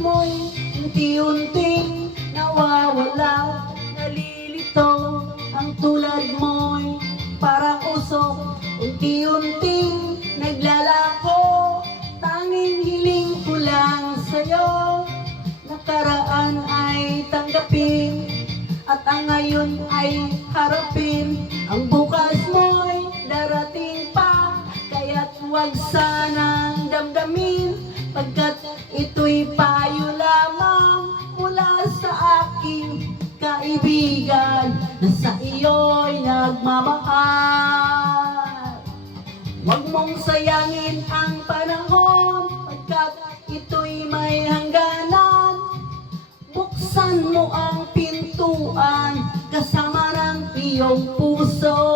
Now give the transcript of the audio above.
mo'y unti-unting nawawala. Nalilito ang tulad mo'y parang usok, unti-unting naglalako. Tanging hiling ko lang sa'yo, nakaraan ay tanggapin, at ang ngayon ay harapin. Ang bukas mo'y darating pa, kaya't huwag sanang damdamin, pagkat ito'y payo lamang mula sa aking kaibigan na sa iyo'y nagmamahal. Huwag mong sayangin ang panahon, pagkat ito'y may hangganan. Buksan mo ang pintuan kasama ng iyong puso.